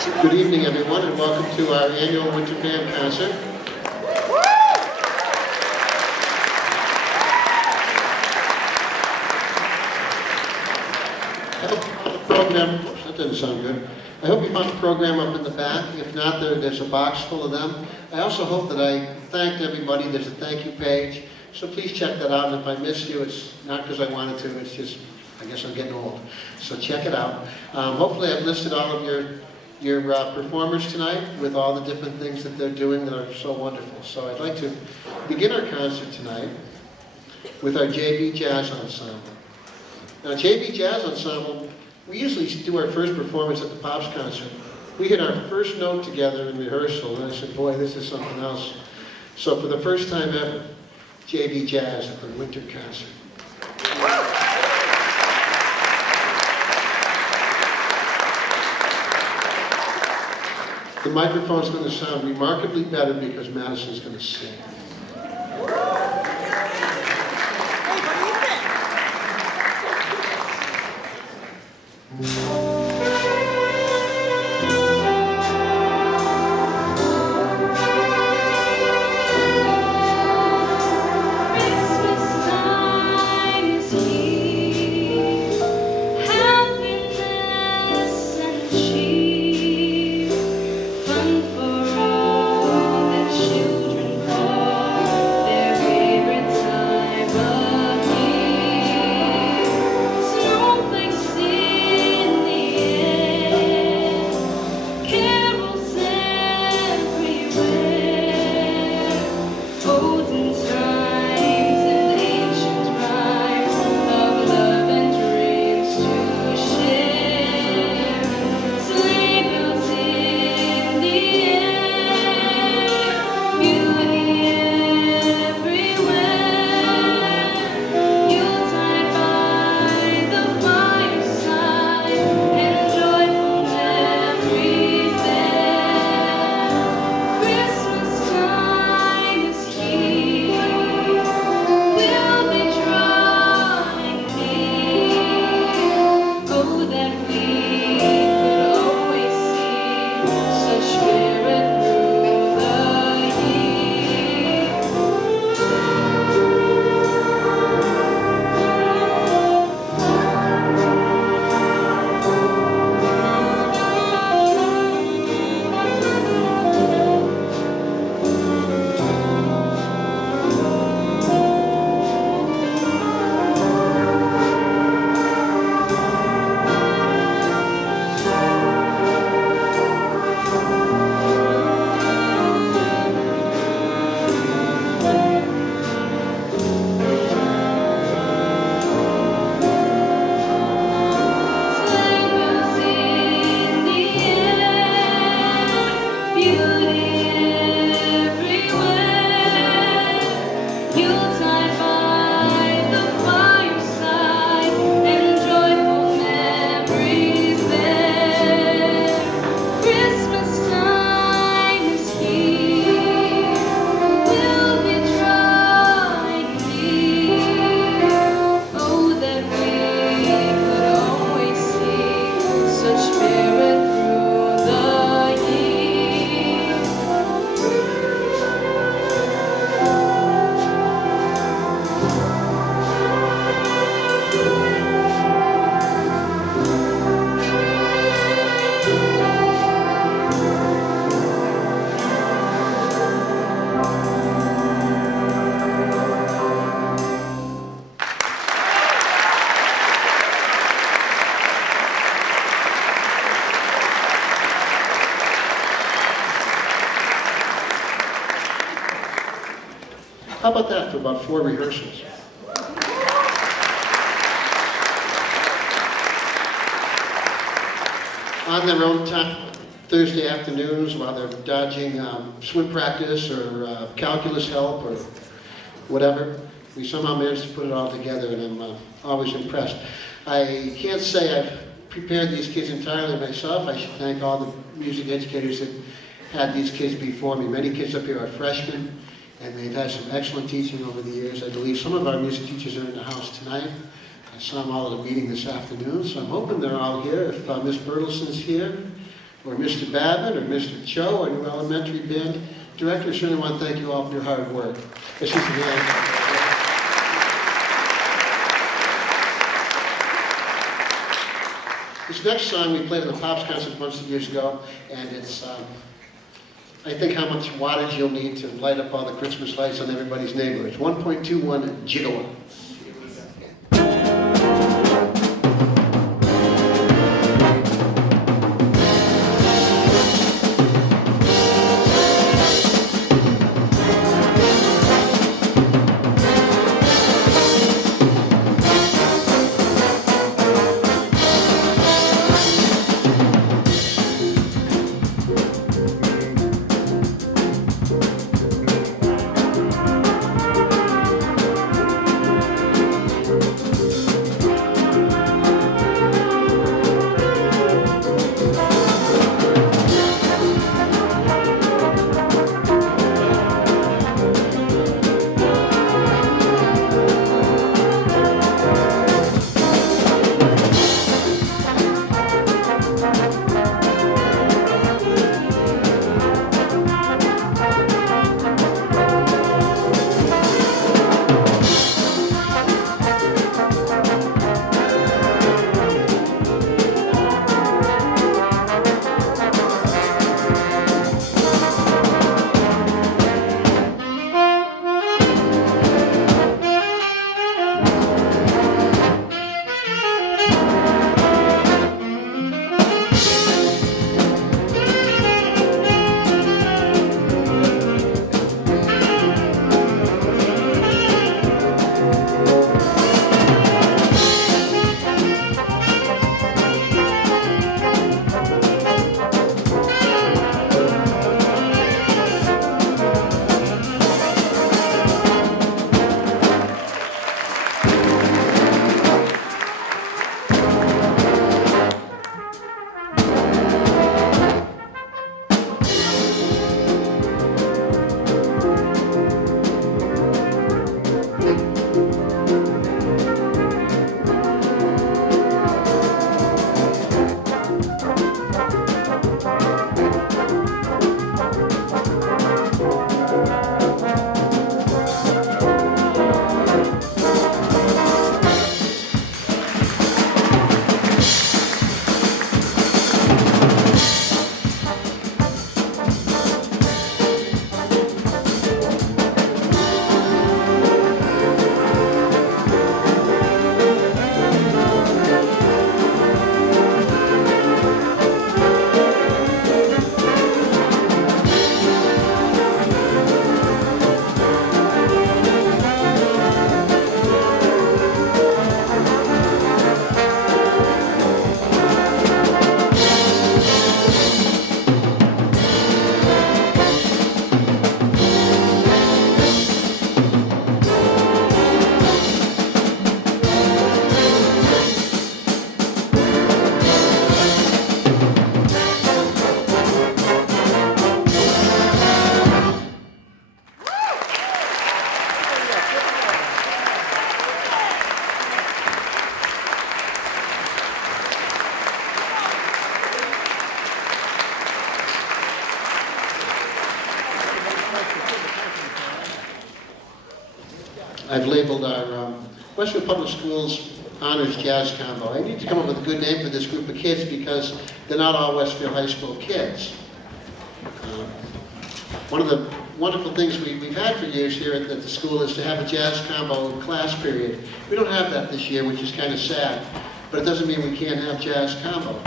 Good evening, everyone, and welcome to our annual Winter Band Concert. I hope you found the program. That doesn't sound good. I hope you found the program up in the back. If not, there's a box full of them. I also hope that I thanked everybody. There's a thank you page, so please check that out. And if I missed you, it's not because I wanted to. It's just, I guess I'm getting old. So check it out. Hopefully, I've listed all of your performers tonight with all the different things that they're doing that are so wonderful. So I'd like to begin our concert tonight with our JV Jazz Ensemble. Now, JV Jazz Ensemble, we usually do our first performance at the Pops concert. We hit our first note together in rehearsal, and I said, boy, this is something else. So for the first time ever, JV Jazz at the Winter Concert. The microphone's going to sound remarkably better because Madison's going to sing. How about that for about 4 rehearsals? On their own time, Thursday afternoons while they're dodging swim practice or calculus help or whatever, we somehow managed to put it all together, and I'm always impressed. I can't say I've prepared these kids entirely myself. I should thank all the music educators that had these kids before me. Many kids up here are freshmen, and they've had some excellent teaching over the years. I believe some of our music teachers are in the house tonight. I saw them all at a meeting this afternoon, so I'm hoping they're all here. If Miss Bertelson's here, or Mr. Babbitt, or Mr. Cho, or your elementary band director, I certainly want to thank you all for your hard work. It's just a hand. This next song we played at the Pops concert a bunch of years ago, and it's, I think, how much wattage you'll need to light up all the Christmas lights on everybody's neighborhoods. 1.21 gigawatts. I've labeled our Westfield Public Schools Honors Jazz Combo. I need to come up with a good name for this group of kids because they're not all Westfield High School kids. One of the wonderful things we've had for years here at the school is to have a jazz combo class period. We don't have that this year, which is kind of sad, but it doesn't mean we can't have jazz combo.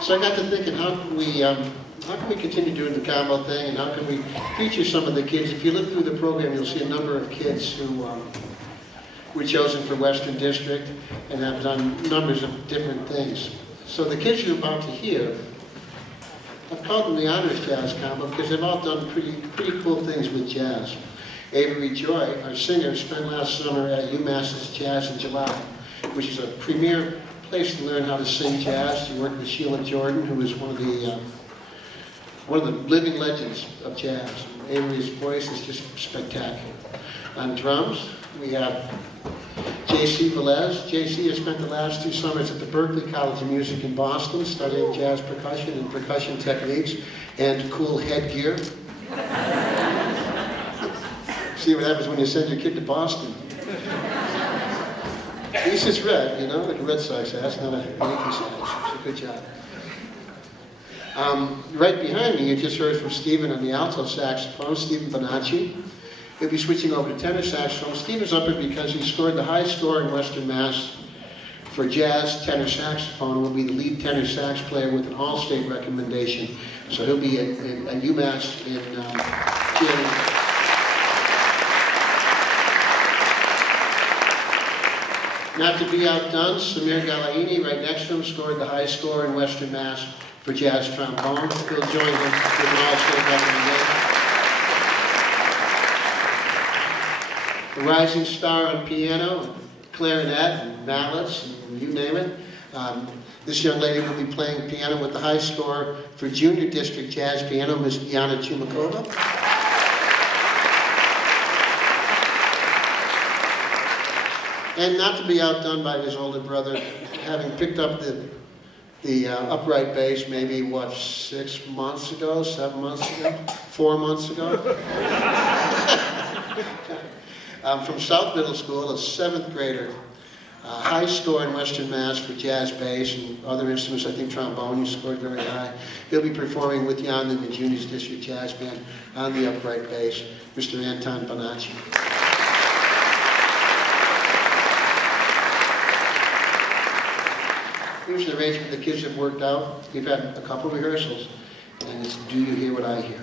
So I got to thinking, how can we continue doing the combo thing, and how can we feature some of the kids? If you look through the program, you'll see a number of kids who were chosen for Western District and have done numbers of different things. So the kids you're about to hear, I've called them the Honors Jazz Combo because they've all done pretty cool things with jazz. Avery Joy, our singer, spent last summer at UMass's Jazz in July, which is a premier place to learn how to sing jazz. She worked with Sheila Jordan, who is one of the living legends of jazz. Avery's voice is just spectacular. On drums, we have J.C. Velez. J.C. has spent the last 2 summers at the Berklee College of Music in Boston studying jazz percussion and percussion techniques and cool headgear. See what happens when you send your kid to Boston. At least it's red, you know, like a Red Sox hat, not a Yankees hat. It's a good job. Right behind me, you just heard from Stephen on the alto saxophone, Stephen Bonacci. He'll be switching over to tenor saxophone. Stephen's up here because he scored the high score in Western Mass for jazz tenor saxophone. Will be the lead tenor sax player with an all-state recommendation. So he'll be at UMass in January. Not to be outdone, Samir Galaini, right next to him, scored the high score in Western Mass for jazz trombone. He'll join him with an all-state recommendation. The rising star on piano, clarinet, and mallets, and you name it. This young lady will be playing piano with the high score for Junior District Jazz Piano, Ms. Yana Chumakova. And not to be outdone by his older brother, having picked up the upright bass maybe, 6 months ago, 7 months ago, 4 months ago? From South Middle School, a 7th grader, high score in Western Mass for jazz bass and other instruments, I think trombone, he scored very high. He'll be performing with Jan in the Junior District Jazz Band on the upright bass, Mr. Anton Bonacci. Here's the arrangement the kids have worked out. We've had a couple rehearsals, and it's Do You Hear What I Hear?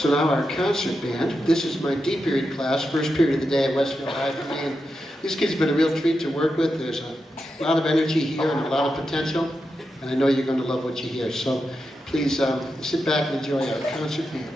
So now our concert band. This is my D period class, first period of the day at Westfield High for me. And these kids have been a real treat to work with. There's a lot of energy here and a lot of potential. And I know you're going to love what you hear. So please sit back and enjoy our concert band.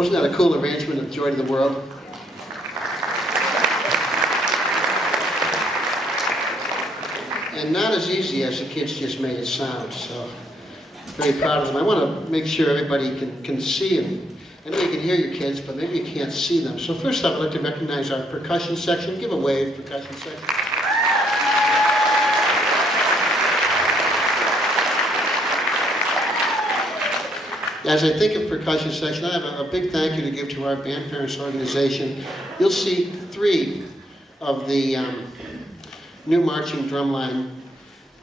Wasn't that a cool arrangement of Joy to the World? And not as easy as the kids just made it sound, so very proud of them. I want to make sure everybody can see them. I know you can hear your kids, but maybe you can't see them. So first up, I'd like to recognize our percussion section. Give a wave, percussion section. As I think of percussion section, I have a big thank you to give to our band parents organization. You'll see 3 of the new marching drumline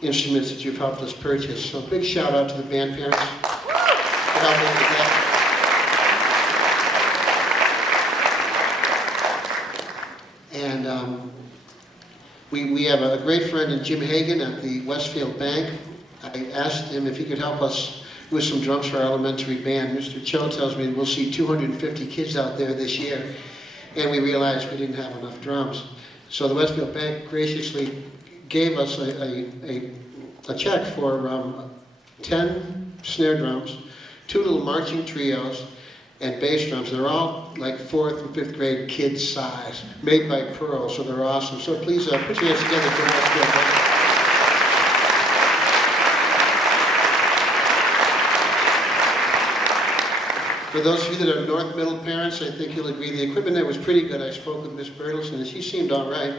instruments that you've helped us purchase. So big shout out to the band parents for helping with that. And we have a great friend in Jim Hagan at the Westfield Bank. I asked him if he could help us with some drums for our elementary band. Mr. Cho tells me we'll see 250 kids out there this year, and we realized we didn't have enough drums. So the Westfield Bank graciously gave us a check for 10 snare drums, 2 little marching trios, and bass drums. They're all like 4th and 5th grade kids size, made by Pearl, so they're awesome. So please put your hands together for the Westfield Bank. For those of you that are North Middle parents, I think you'll agree the equipment there was pretty good. I spoke with Miss Bertelsen and she seemed all right.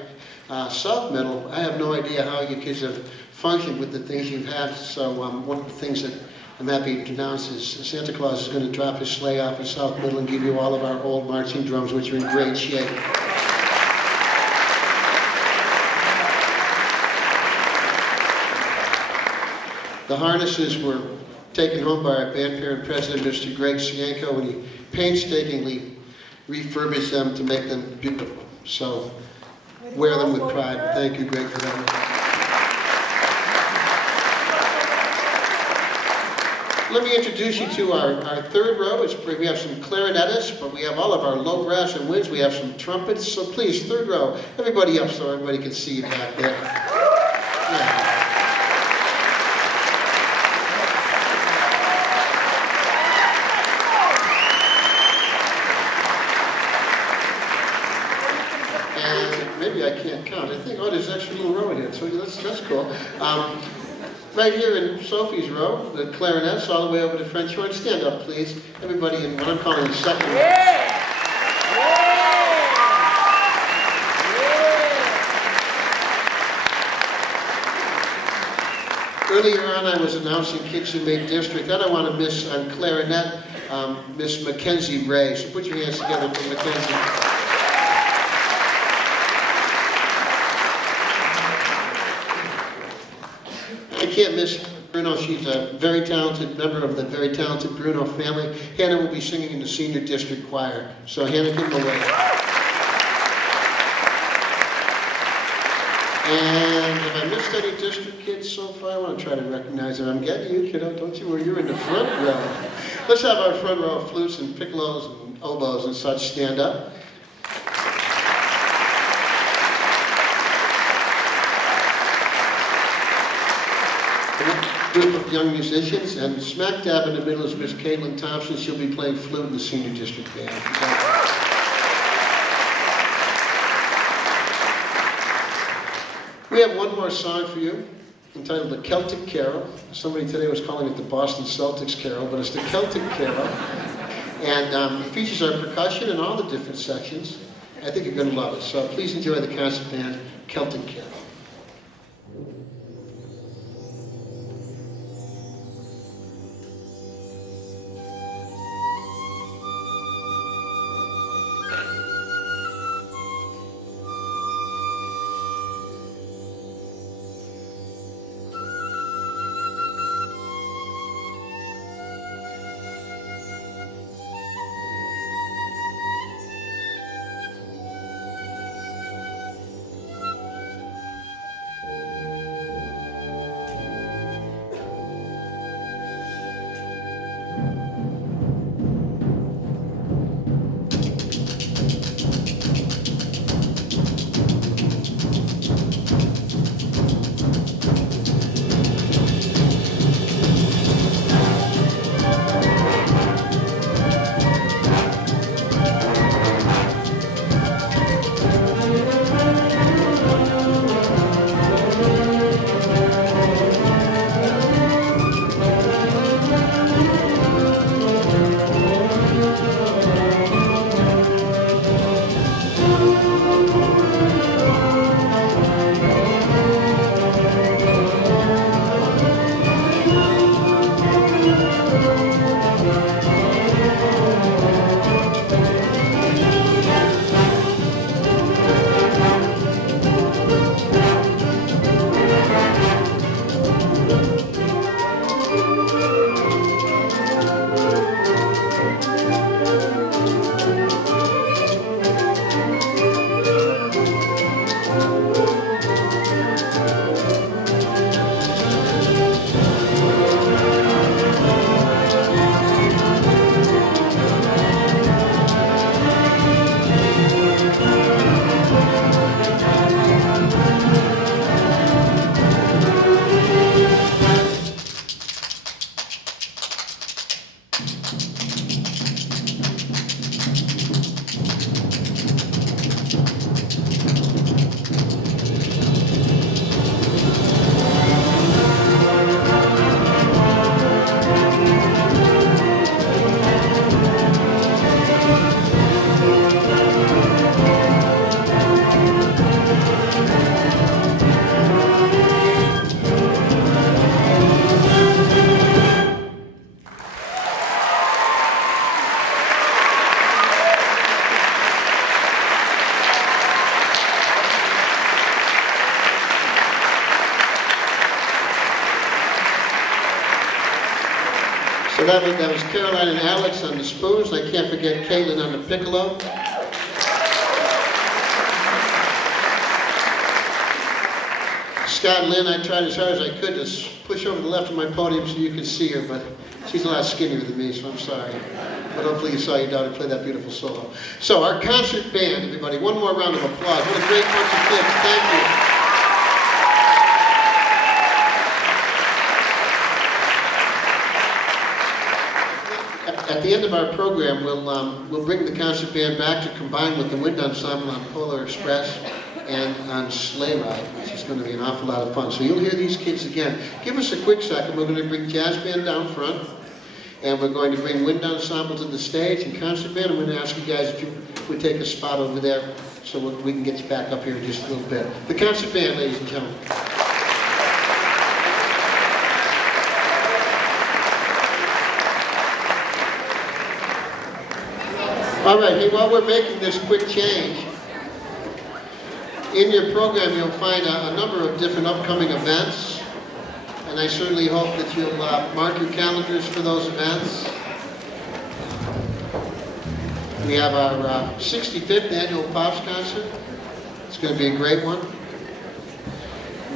South Middle, I have no idea how you kids have functioned with the things you've had. So one of the things that I'm happy to announce is Santa Claus is going to drop his sleigh off at South Middle and give you all of our old marching drums, which are in great shape. The harnesses were taken home by our band parent president, Mr. Greg Sienko, and he painstakingly refurbished them to make them beautiful. So wear them with pride. Thank you, Greg, for that. Let me introduce you to our third row. We have some clarinetists, but we have all of our low brass and winds. We have some trumpets. So please, third row, everybody up so everybody can see you back there. Yeah. Maybe I can't count. I think, oh, there's an extra little row in here, so that's cool. Right here in Sophie's row, the clarinets all the way over to French horn. Stand up, please. Everybody in what I'm calling the second row. Yeah. Earlier on, I was announcing kids who made district. I don't want to miss on clarinet, Miss Mackenzie Ray. So put your hands together for Mackenzie. I can't miss Bruno. She's a very talented member of the very talented Bruno family. Hannah will be singing in the senior district choir. So Hannah, give them away. And have I missed any district kids so far? I want to try to recognize them. I'm getting you, kiddo. Don't you worry. You're in the front row. Let's have our front row of flutes and piccolos and oboes and such stand up. Group of young musicians, and smack dab in the middle is Miss Caitlin Thompson. She'll be playing flute in the senior district band. We have one more song for you, entitled The Celtic Carol. Somebody today was calling it the Boston Celtics Carol, but it's the Celtic Carol. And it features our percussion in all the different sections. I think you're going to love it. So please enjoy the concert band, Celtic Carol. that was Caroline and Alex on the spoons. I can't forget Caitlin on the piccolo. Scott and Lynn, I tried as hard as I could to push over the left of my podium so you could see her, but she's a lot skinnier than me, so I'm sorry. But hopefully you saw your daughter play that beautiful solo. So our concert band, everybody, one more round of applause. What a great bunch of kids. Thank you. At the end of our program, we'll bring the concert band back to combine with the wind ensemble on Polar Express and on Sleigh Ride, which is going to be an awful lot of fun. So you'll hear these kids again. Give us a quick second. We're going to bring jazz band down front, and we're going to bring wind ensemble to the stage and concert band. I'm going to ask you guys if you would take a spot over there so we can get you back up here in just a little bit. The concert band, ladies and gentlemen. All right, hey, while we're making this quick change, in your program you'll find a number of different upcoming events, and I certainly hope that you'll mark your calendars for those events. We have our 65th annual Pops concert. It's going to be a great one.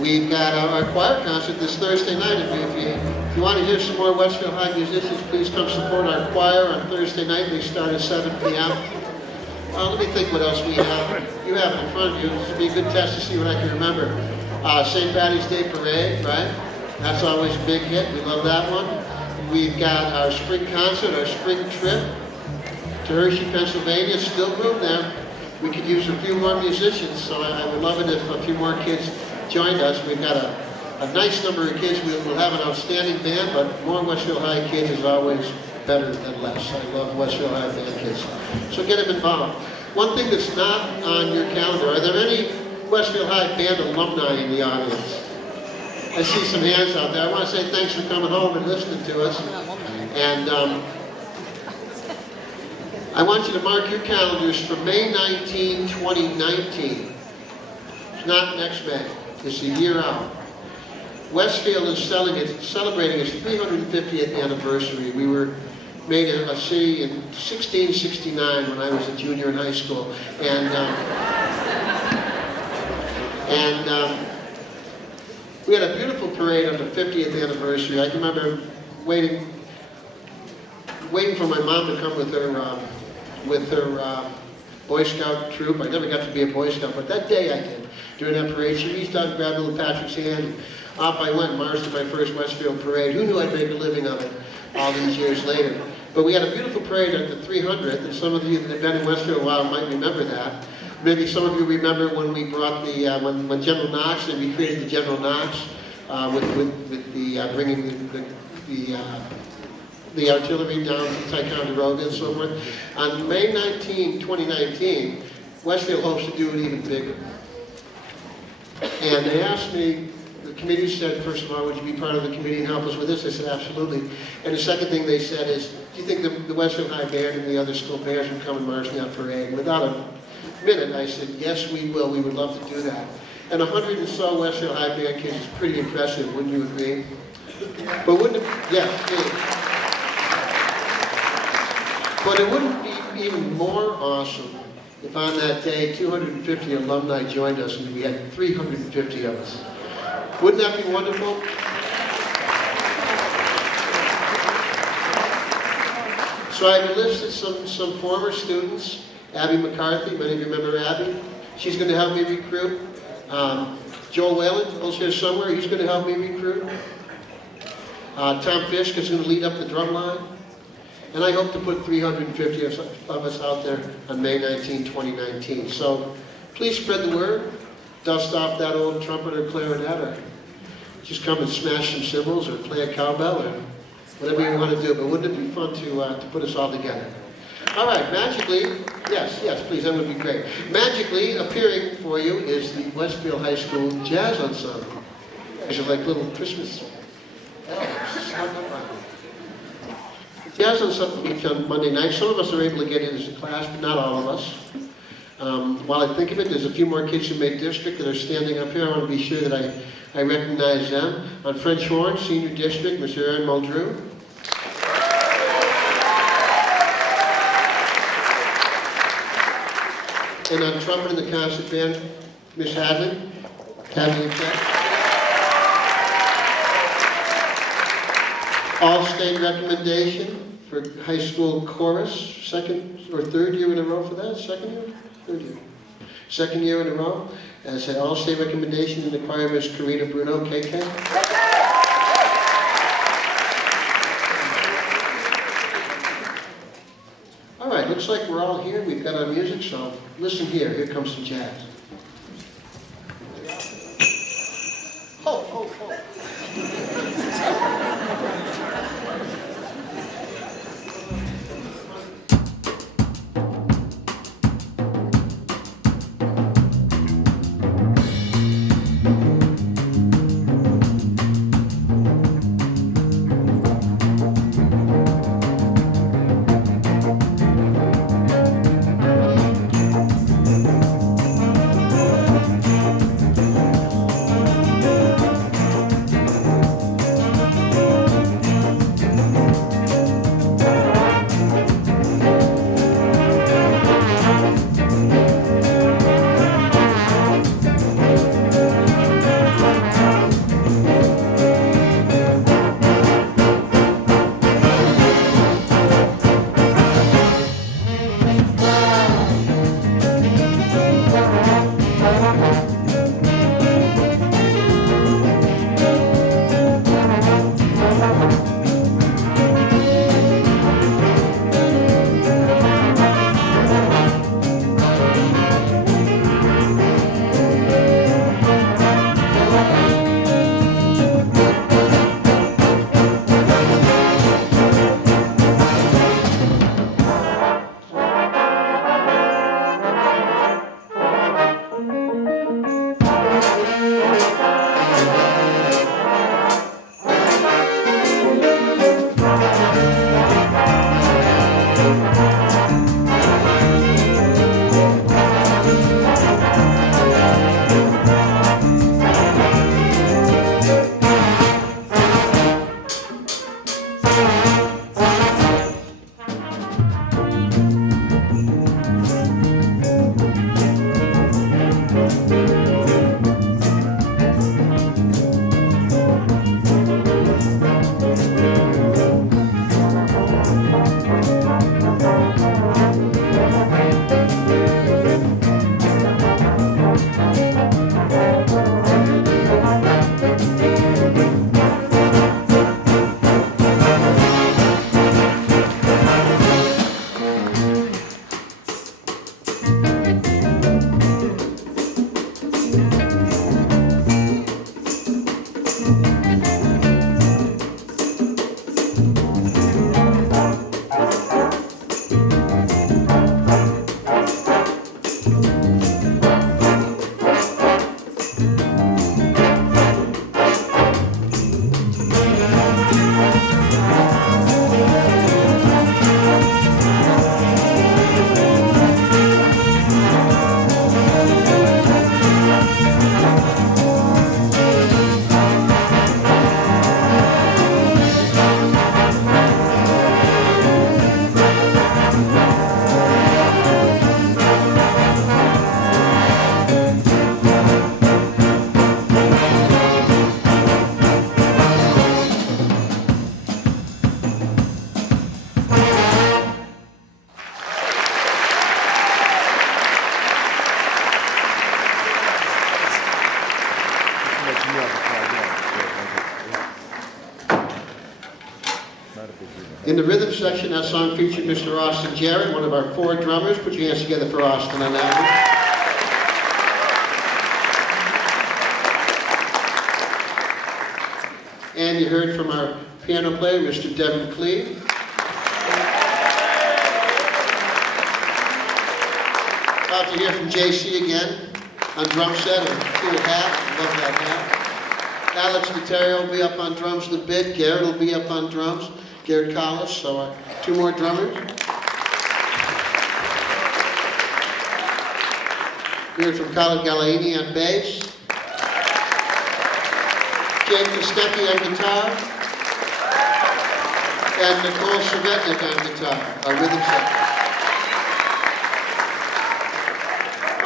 We've got our choir concert this Thursday night. If you want to hear some more Westfield High musicians, please come support our choir on Thursday night. They start at 7 p.m. Let me think what else we have. You have it in front of you. This will be a good test to see what I can remember. St. Patty's Day Parade, right? That's always a big hit. We love that one. We've got our spring concert, our spring trip to Hershey, Pennsylvania. Still room there. We could use a few more musicians, so I would love it if a few more kids joined us. We've got a nice number of kids. We'll have an outstanding band, but more Westfield High kids is always better than less. I love Westfield High band kids. So get them involved. One thing that's not on your calendar, are there any Westfield High band alumni in the audience? I see some hands out there. I want to say thanks for coming home and listening to us. And I want you to mark your calendars for May 19, 2019. It's not next May. It's a year out. Westfield is celebrating its 350th anniversary. We were made a city in 1669 when I was a junior in high school. And we had a beautiful parade on the 50th anniversary. I remember waiting for my mom to come with her Boy Scout troop. I never got to be a Boy Scout, but that day I did. During that parade, she reached out and grabbed little Patrick's hand, and off I went and marched to my first Westfield parade. Who knew I'd make a living of it all these years later? But we had a beautiful parade at the 300th, and some of you that have been in Westfield a while might remember that. Maybe some of you remember when we brought the, when General Knox, and we created the General Knox with the bringing the artillery down to Ticonderoga and so forth. On May 19, 2019, Westfield hopes to do it even bigger. And they asked me, the committee said, first of all, would you be part of the committee and help us with this? I said, absolutely. And the second thing they said is, do you think the Westfield High Band and the other school bands would come and march in that parade? And without a minute, I said, yes, we will. We would love to do that. And 100 and so Westfield High Band kids is pretty impressive, wouldn't you agree? But wouldn't it, yeah, but it wouldn't be even more awesome if on that day 250 alumni joined us and we had 350 of us. Wouldn't that be wonderful? So I've enlisted some former students. Abby McCarthy, many of you remember Abby. She's going to help me recruit. Joel Whalen, who's here somewhere, he's going to help me recruit. Tom Fisk is going to lead up the drum line. And I hope to put 350 of us out there on May 19, 2019. So please spread the word. Dust off that old trumpet or clarinet, or just come and smash some cymbals or play a cowbell or whatever you want to do. But wouldn't it be fun to put us all together? All right, magically, yes, please, that would be great. Magically appearing for you is the Westfield High School Jazz Ensemble. These are like little Christmas elves. Jazz Ensemble meets on Monday night. Some of us are able to get into class, but not all of us. While I think of it, there's a few more kids who made district that are standing up here. I want to be sure that I recognize them. On French horn, senior district, Mr. Aaron Muldrew. And on trumpet in the concert band, Miss Hadley. Hadley and Jack. All-state recommendation for high school chorus, second or third year in a row for that? Second year? Third year. Second year in a row. As an all-state recommendation in the choir, Miss Karina Bruno, KK. All right, looks like we're all here. We've got our music, so listen here. Here comes some jazz. Oh. In the rhythm section, that song featured Mr. Austin Jarrett, one of our 4 drummers. Put your hands together for Austin on that one. And you heard from our piano player, Mr. Devin Cleve. About to hear from JC again on drum set and cool hat. Love that hat. Alex Materio will be up on drums in a bit. Garrett will be up on drums. Garrett Collis, so 2 more drummers. We heard from Colin Galaini on bass. Jake Kostecki on guitar. And Nicole Savetnik on guitar, our rhythm section.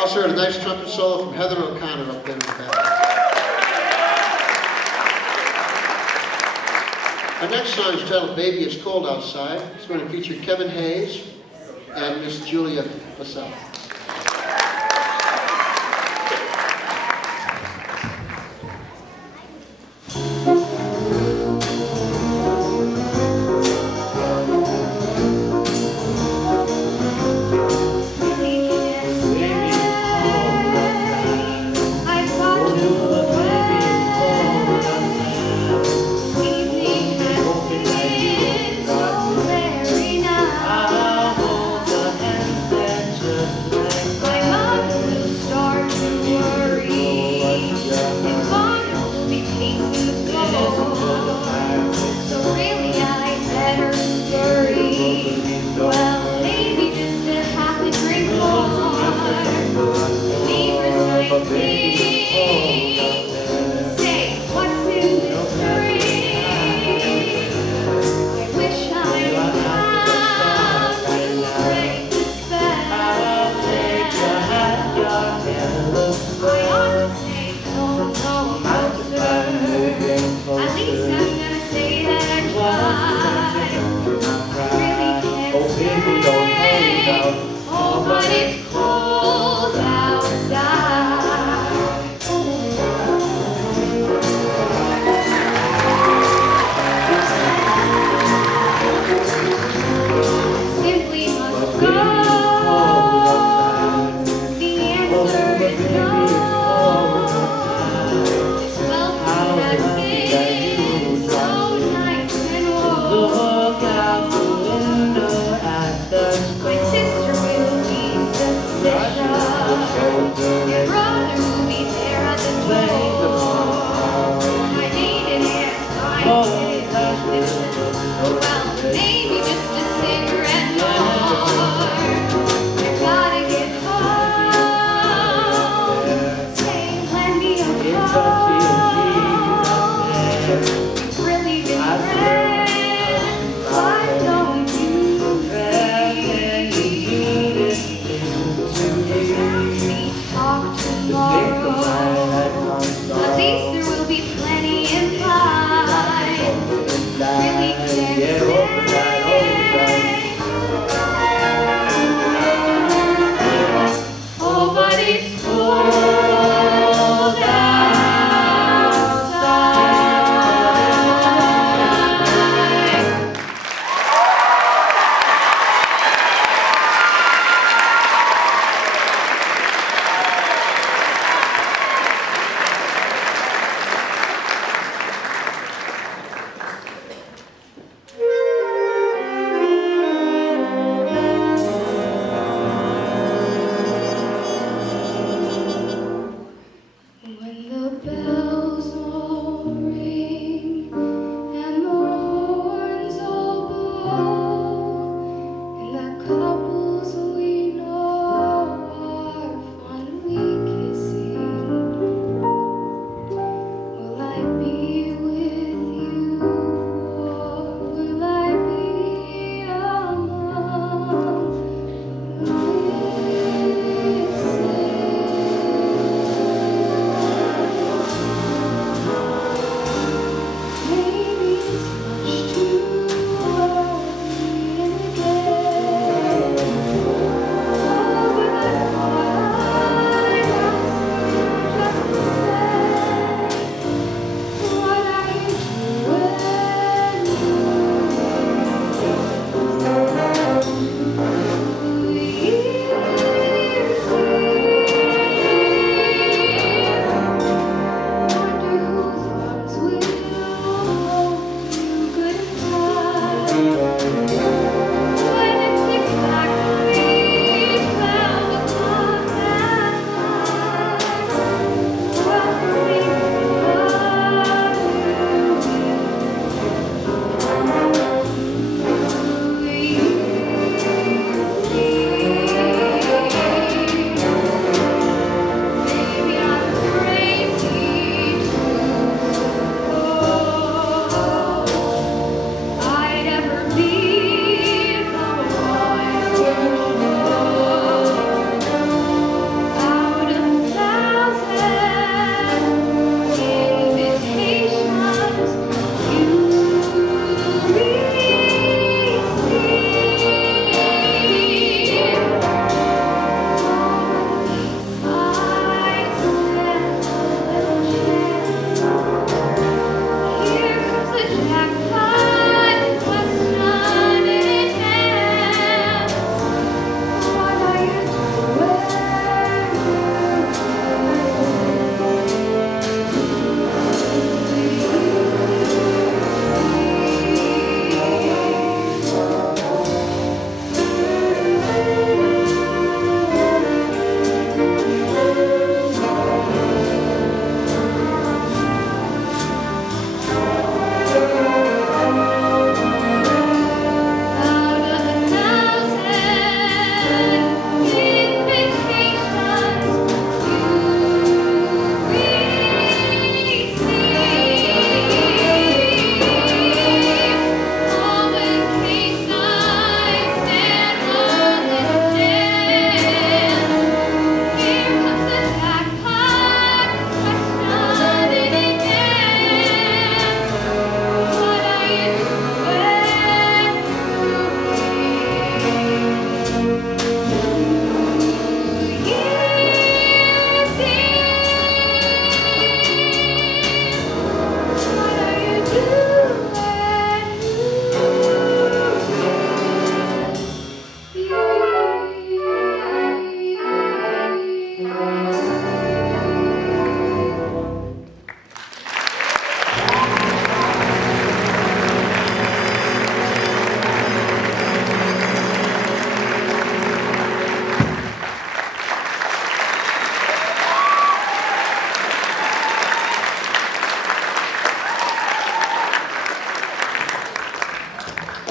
Also heard a nice trumpet solo from Heather O'Connor up there in the back. Our next song is titled Baby It's Cold Outside. It's going to feature Kevin Hayes and Miss Julia LaSalle.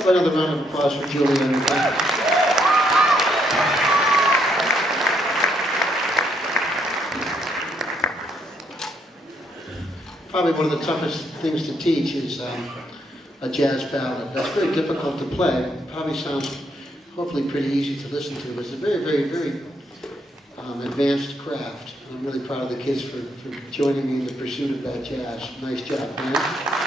Another round of applause for Julie. Probably one of the toughest things to teach is a jazz ballad. That's very difficult to play. It probably sounds hopefully pretty easy to listen to, but it's a very, very, very advanced craft. I'm really proud of the kids for joining me in the pursuit of that jazz. Nice job, man.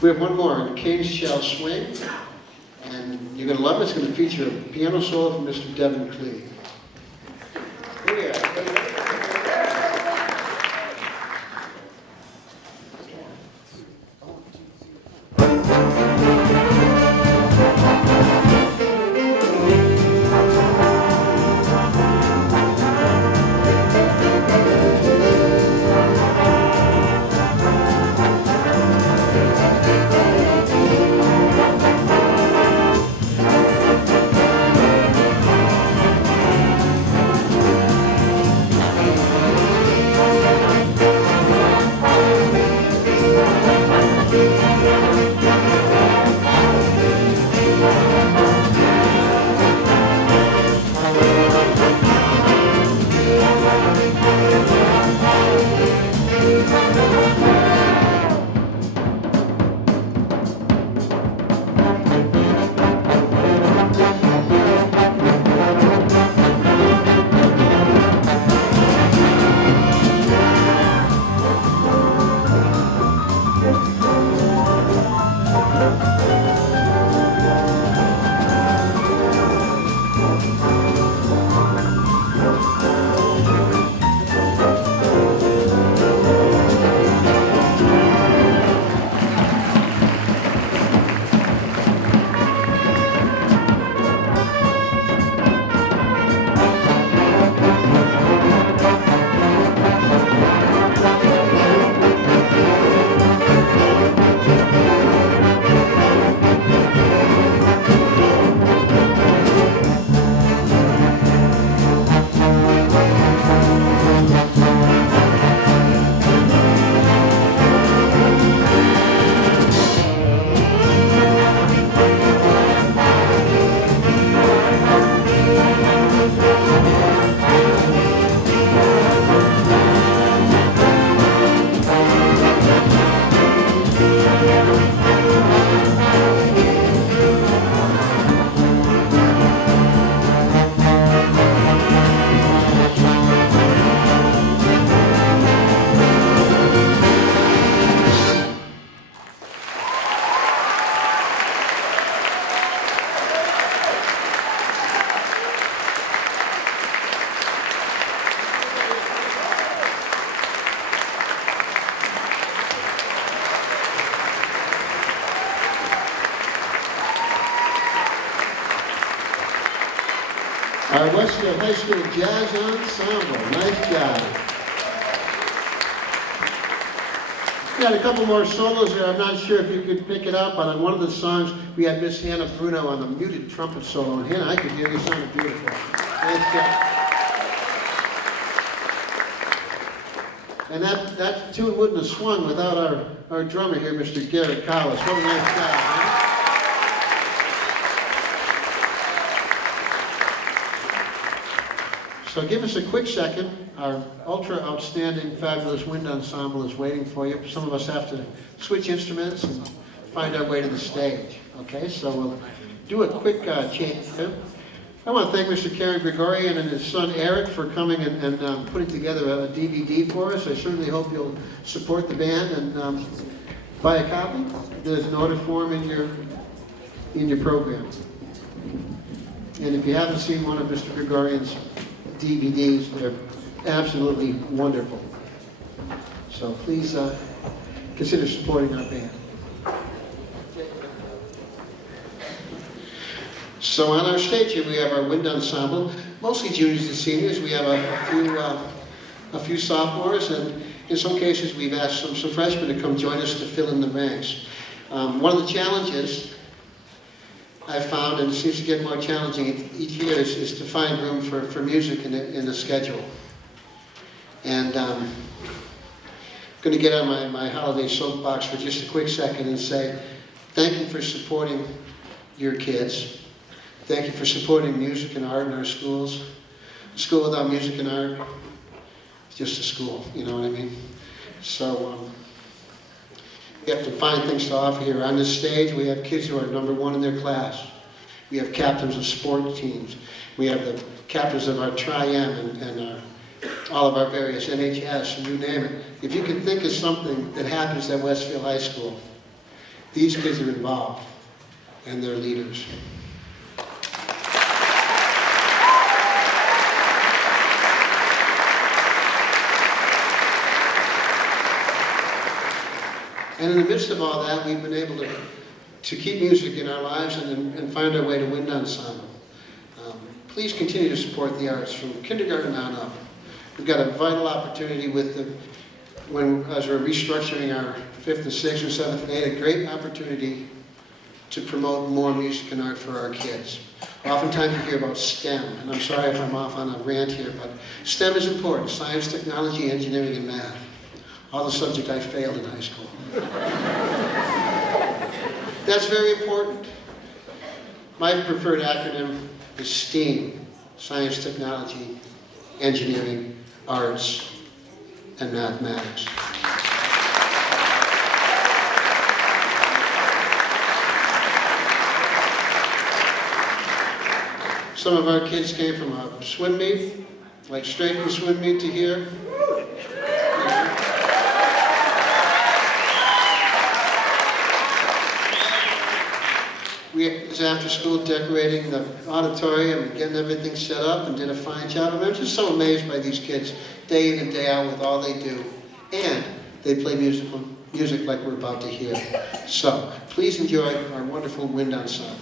We have one more, Kings Shall Swing, and you're going to love it. It's going to feature a piano solo from Mr. Devin Clee. Our Westfield High School Jazz Ensemble. Nice job. We got a couple more solos here. I'm not sure if you could pick it up, but on one of the songs, we had Miss Hannah Bruno on the muted trumpet solo. And Hannah, I could hear you sounded beautiful. Nice job. And that tune wouldn't have swung without our drummer here, Mr. Garrett Collis. What a nice job, huh? So give us a quick second. Our ultra outstanding, fabulous wind ensemble is waiting for you. Some of us have to switch instruments and find our way to the stage. Okay, so we'll do a quick change. I want to thank Mr. Karen Gregorian and his son Eric for coming and putting together a DVD for us. I certainly hope you'll support the band and buy a copy. There's an order form in your program. And if you haven't seen one of Mr. Gregorian's DVDs, they're absolutely wonderful. So please consider supporting our band. So on our stage here we have our wind ensemble, mostly juniors and seniors. We have a few sophomores, and in some cases we've asked some freshmen to come join us to fill in the ranks. One of the challenges I've found, and it seems to get more challenging each year, is to find room for music in the schedule. And I'm going to get on my holiday soapbox for just a quick second and say thank you for supporting your kids. Thank you for supporting music and art in our schools. A school without music and art is just a school, you know what I mean? So we have to find things to offer here. On this stage, we have kids who are #1 in their class. We have captains of sport teams. We have the captains of our Tri-M and all of our various NHS, and you name it. If you can think of something that happens at Westfield High School, these kids are involved, and they're leaders. And in the midst of all that, we've been able to keep music in our lives and find our way to wind ensemble. Please continue to support the arts from kindergarten on up. We've got a vital opportunity as we're restructuring our 5th and 6th and 7th and 8th, a great opportunity to promote more music and art for our kids. Oftentimes you hear about STEM, and I'm sorry if I'm off on a rant here, but STEM is important: science, technology, engineering, and math. All the subjects I failed in high school. That's very important. My preferred acronym is STEAM: science, technology, engineering, arts, and mathematics. Some of our kids came from a swim meet, like straight from swim meet to here. We was after school decorating the auditorium and getting everything set up and did a fine job. I'm just so amazed by these kids day in and day out with all they do. And they play music like we're about to hear. So please enjoy our wonderful wind ensemble.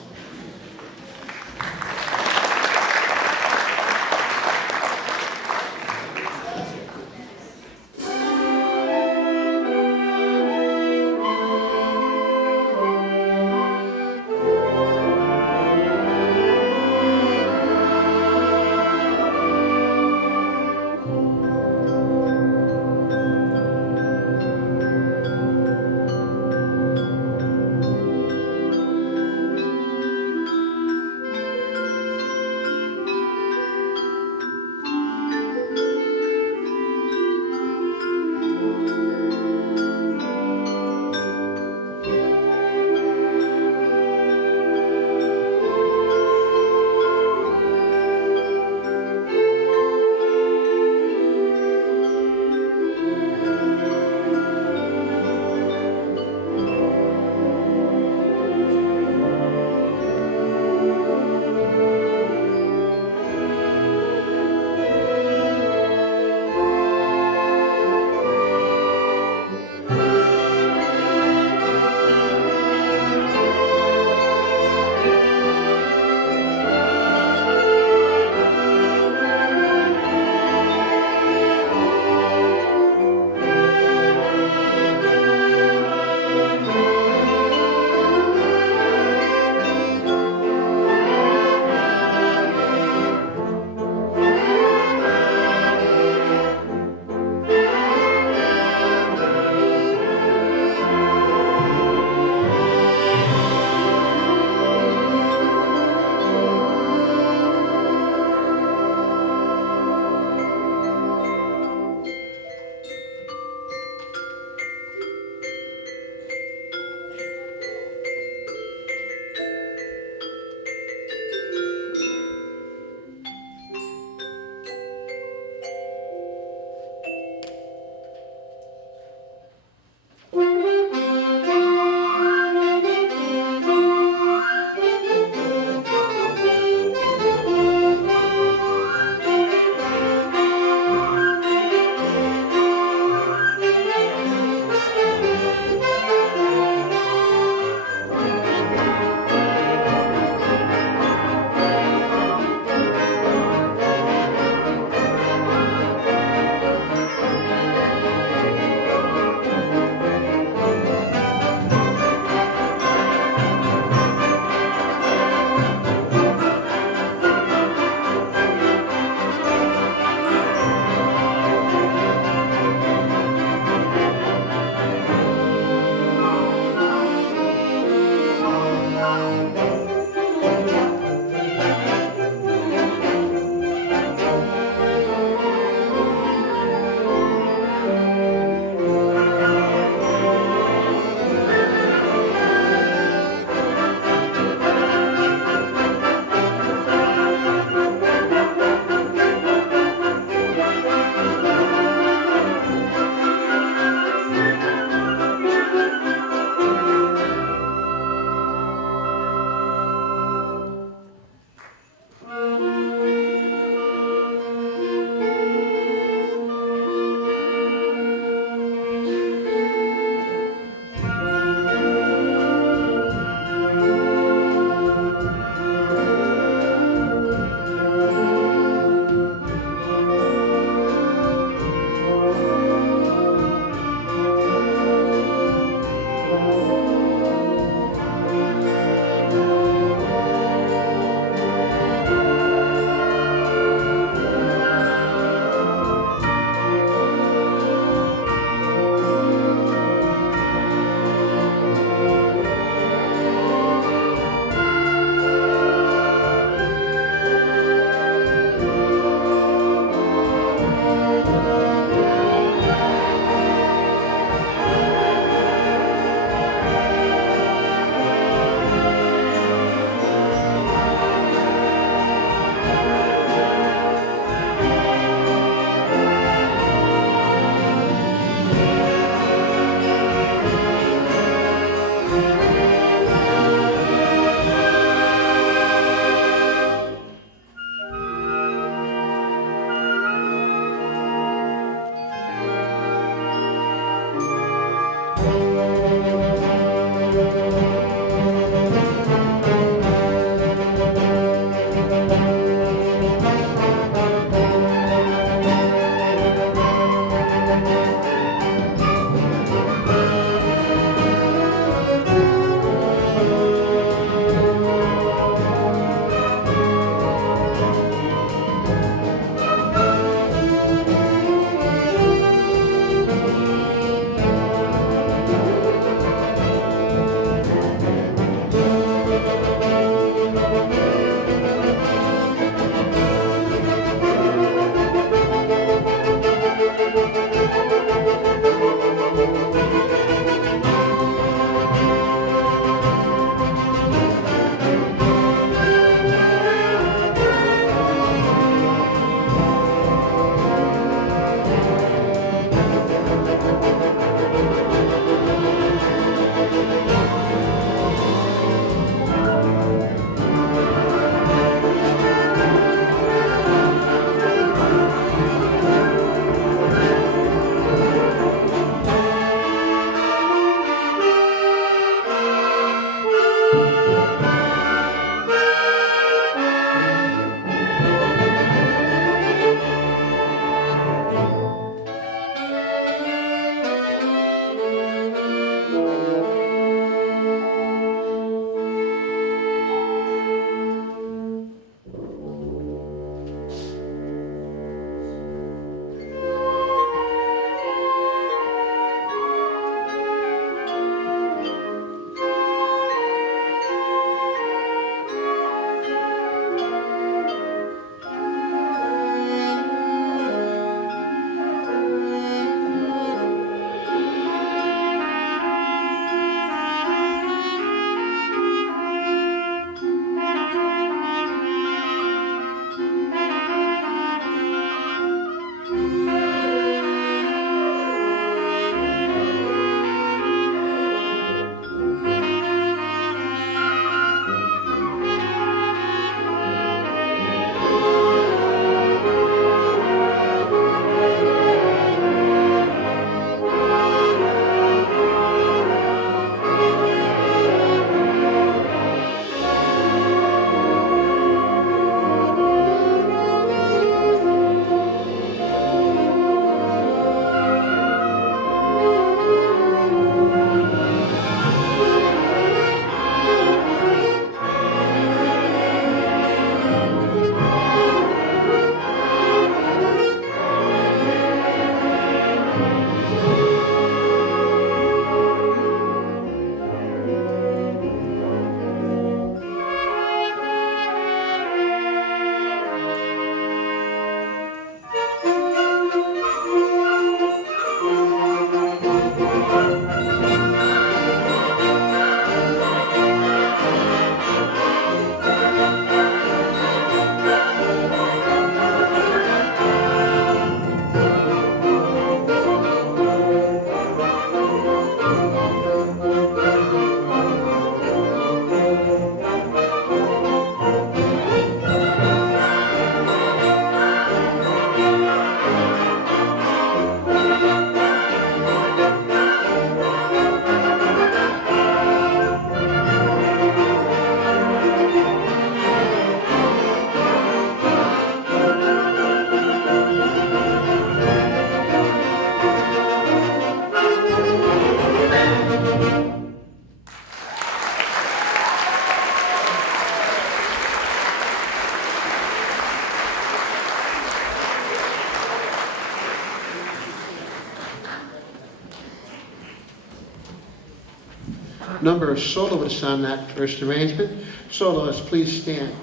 Number of soloists on that first arrangement. Soloists, please stand.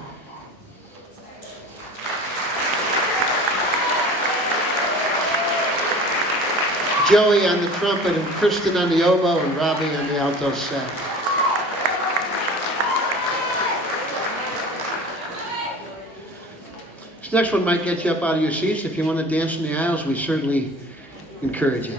Joey on the trumpet, and Kristen on the oboe, and Robbie on the alto sax. This next one might get you up out of your seats. If you want to dance in the aisles, we certainly encourage it.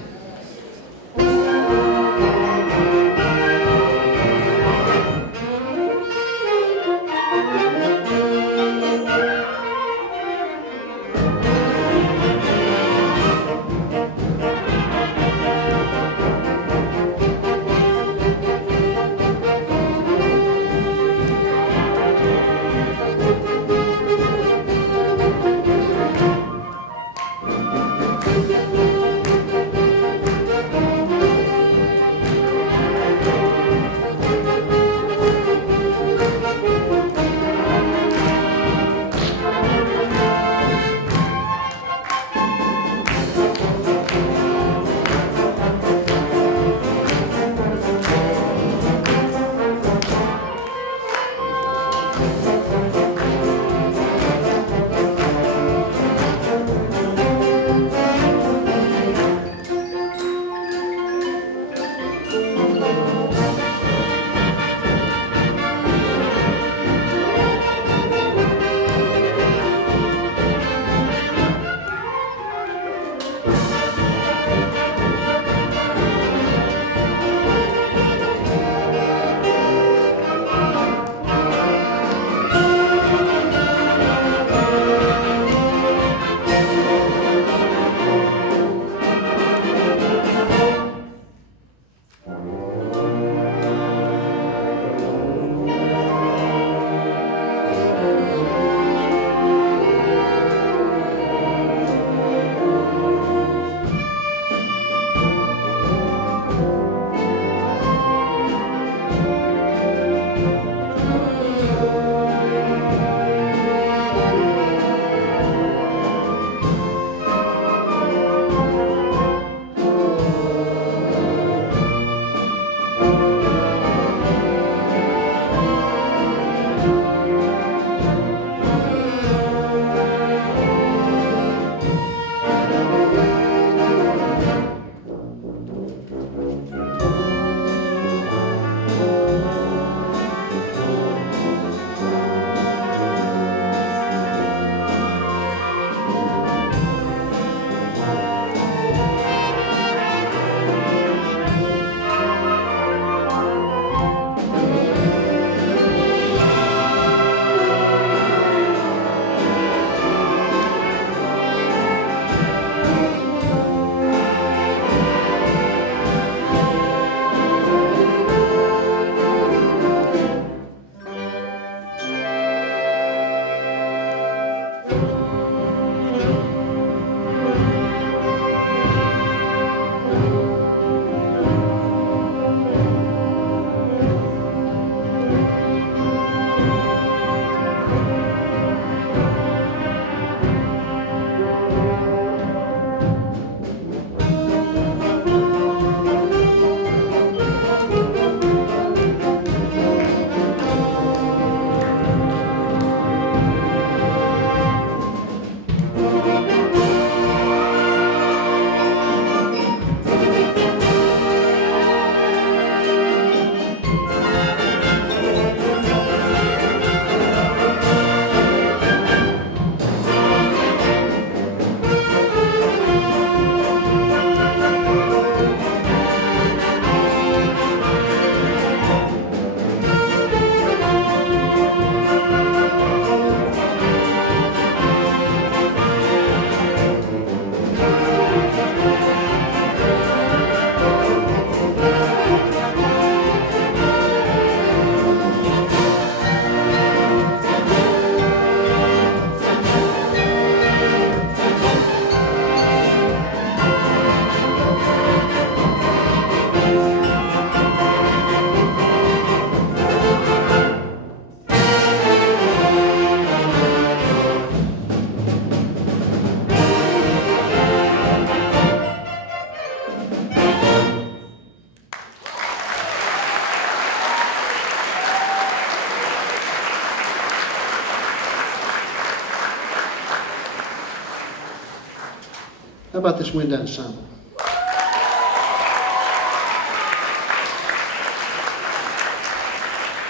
How about this wind ensemble?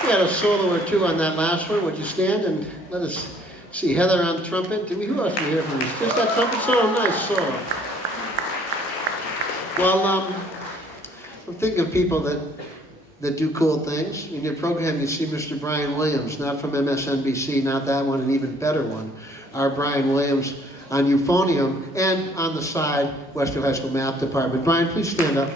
We had a solo or two on that last one. Would you stand and let us see Heather on the trumpet? Who else do we hear from? Just that trumpet solo? Nice solo. Well, I'm thinking of people that do cool things. In your program, you see Mr. Brian Williams, not from MSNBC, not that one, an even better one. Our Brian Williams on euphonium, and on the side, Westfield High School Math Department. Brian, please stand up.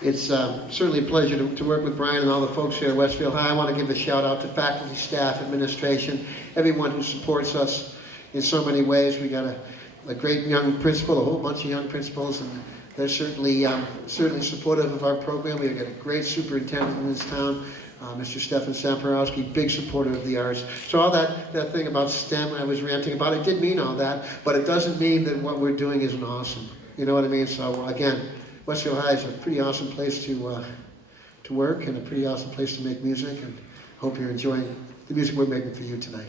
It's certainly a pleasure to work with Brian and all the folks here at Westfield High. I want to give a shout out to faculty, staff, administration, everyone who supports us in so many ways. We got a great young principal, a whole bunch of young principals, and they're certainly supportive of our program. We've got a great superintendent in this town, Mr. Stefan Samporowski, big supporter of the arts. So all that thing about STEM I was ranting about, it did mean all that, but it doesn't mean that what we're doing isn't awesome. You know what I mean? So again, Westfield High is a pretty awesome place to work and a pretty awesome place to make music, and hope you're enjoying the music we're making for you tonight.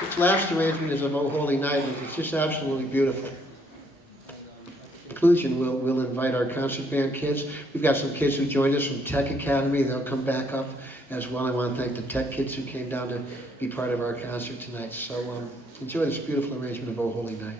This last arrangement is of O Holy Night, and it's just absolutely beautiful. In conclusion, we'll invite our concert band kids. We've got some kids who joined us from Tech Academy. They'll come back up as well. I want to thank the Tech kids who came down to be part of our concert tonight. So enjoy this beautiful arrangement of O Holy Night.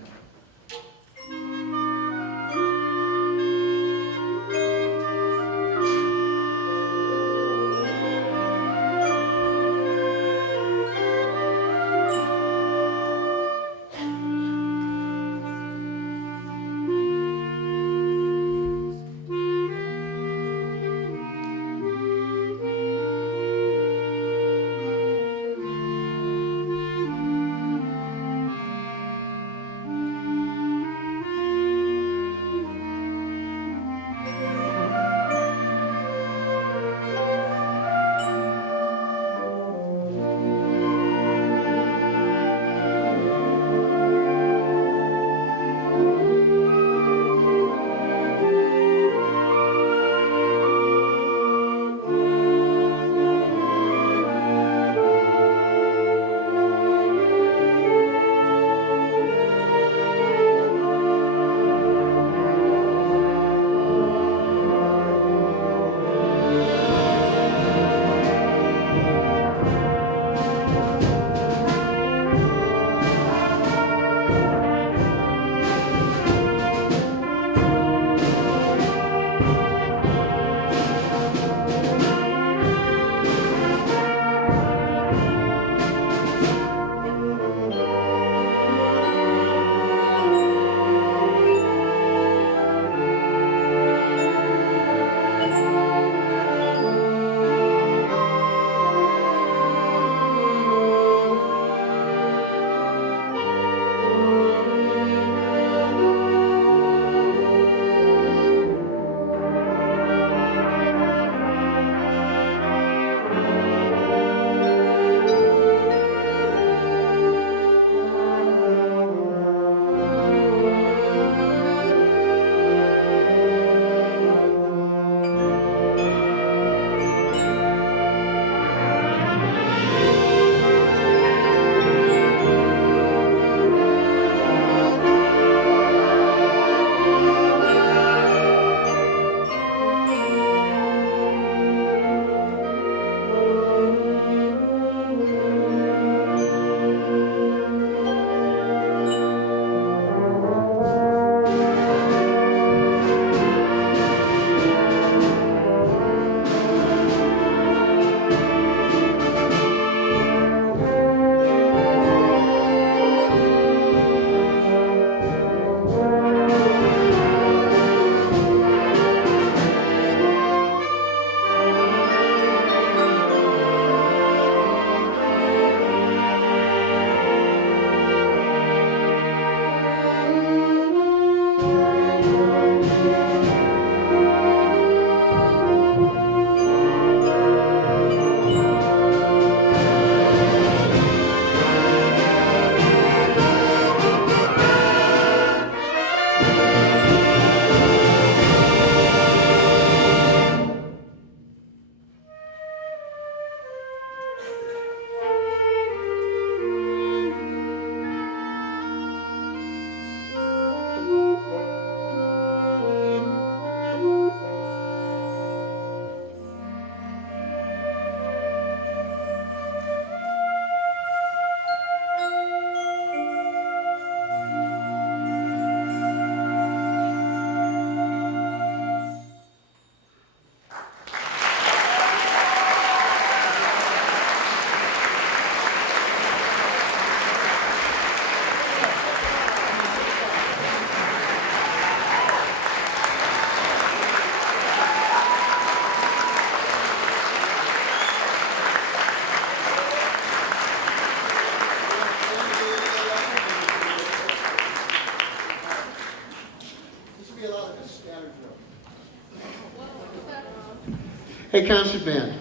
Hey, concert band,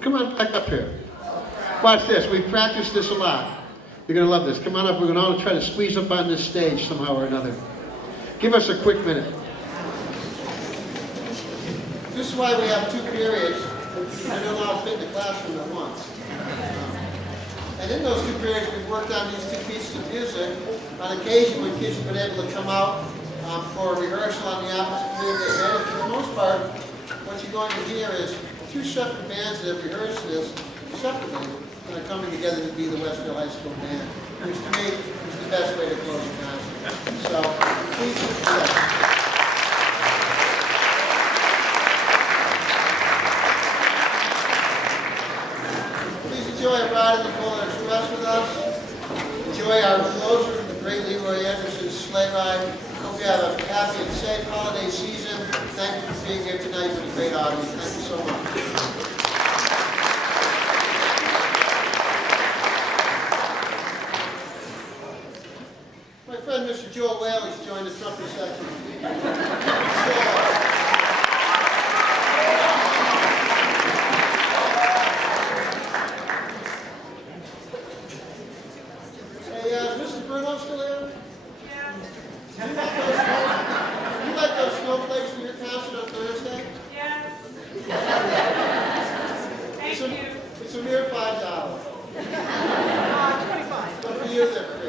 come on back up here. Watch this. We've practiced this a lot. You're going to love this. Come on up. We're going to all try to squeeze up on this stage somehow or another. Give us a quick minute. This is why we have two periods. I don't all fit in the classroom at once. And in those two periods, we've worked on these two pieces of music. On occasion, when kids have been able to come out for a rehearsal on the opposite period they had, for the most part, what you're going to hear is two separate bands that have rehearsed this separately and are coming together to be the Westfield High School band, which to me is the best way to close the concert. So, please consider. Enjoy a ride in the Polar Express with us. Enjoy our closer, the great Leroy Anderson sleigh ride. Hope you have a happy and safe holiday season. Thank you for being here tonight with a great audience. Thank you so much. My friend Mr. Joel Whaley's joined the trumpet section. It's a mere $5. 25. But for you, they're free.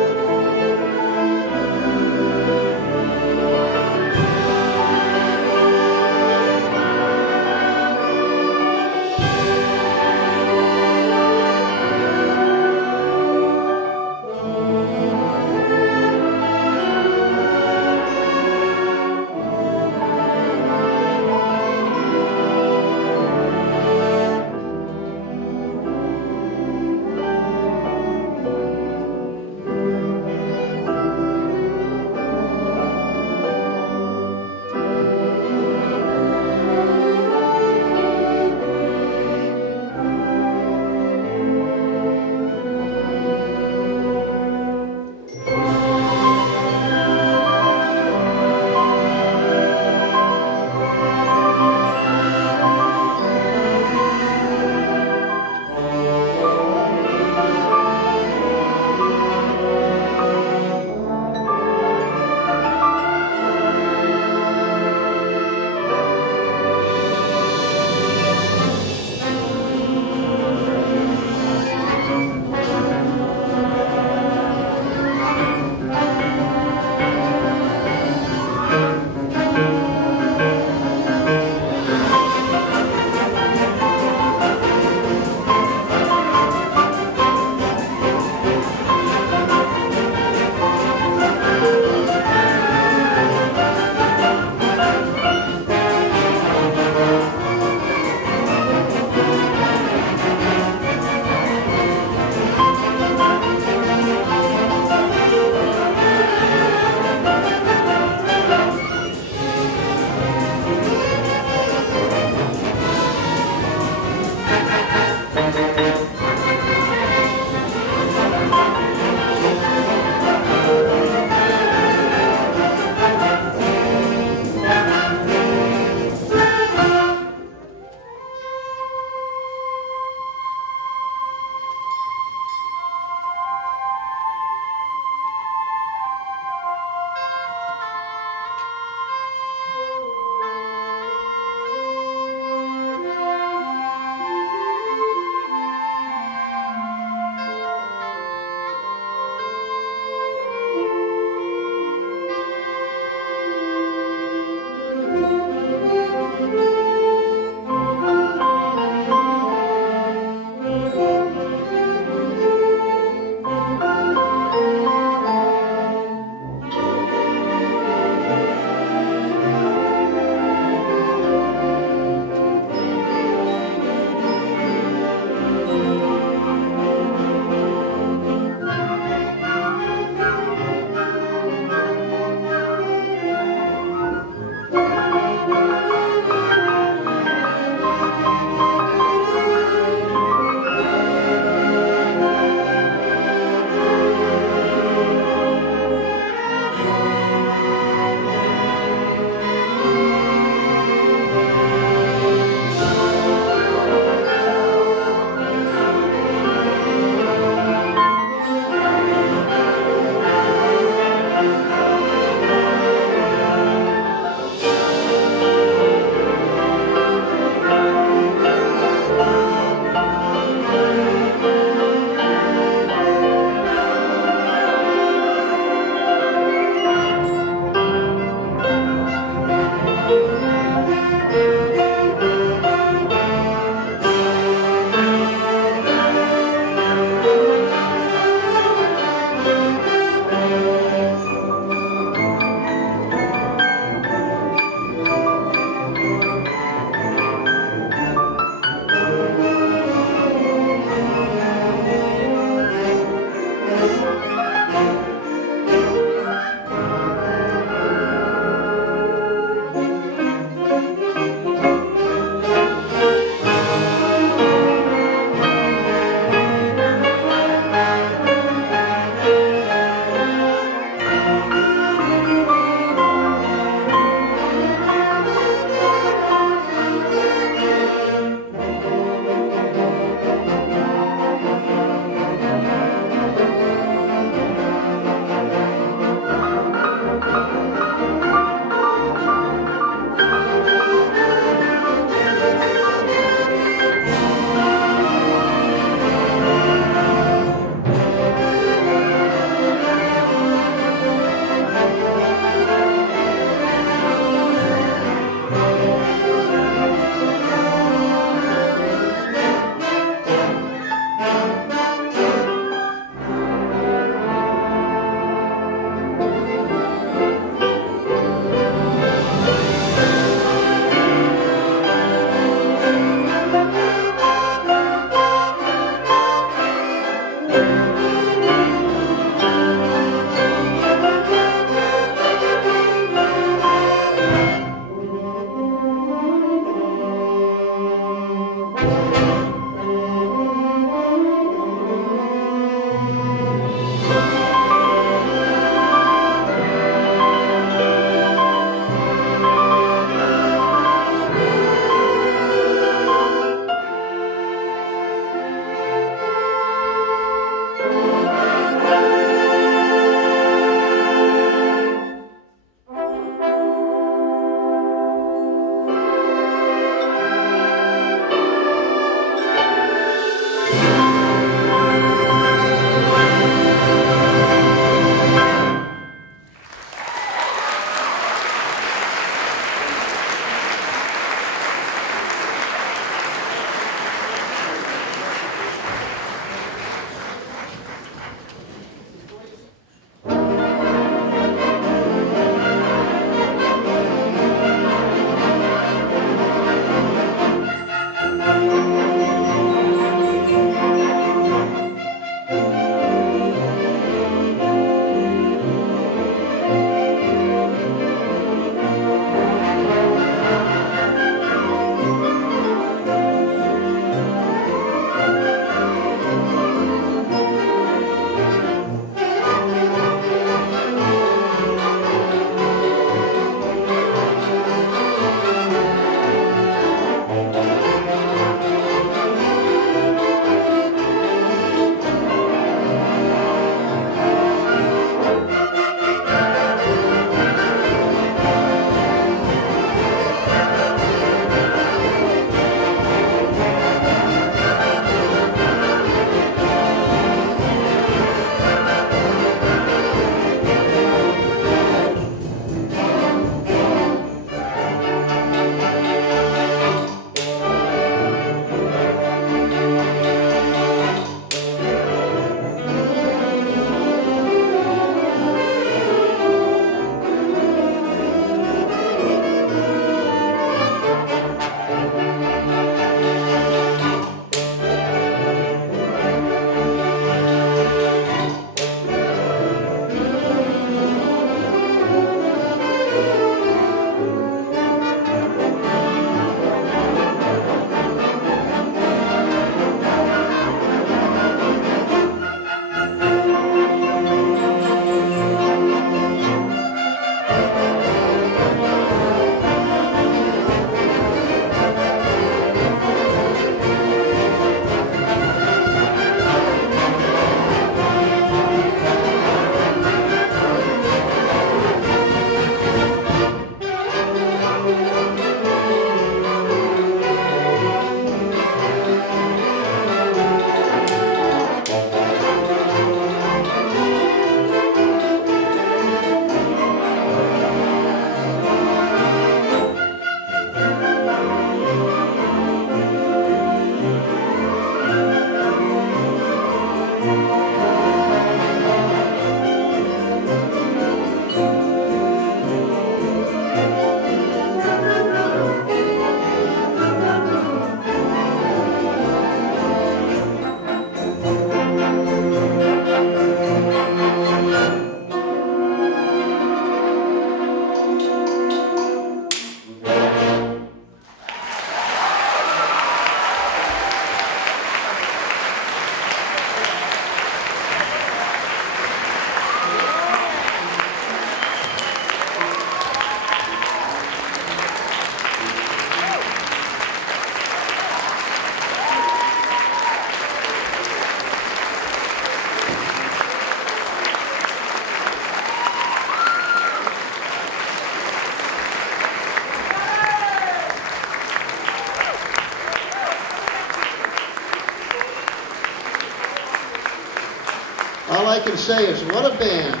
All I can say is, what a band.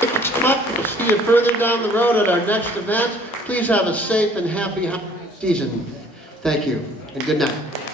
Thank you so much. We'll see you further down the road at our next event. Please have a safe and happy holiday season. Thank you, and good night.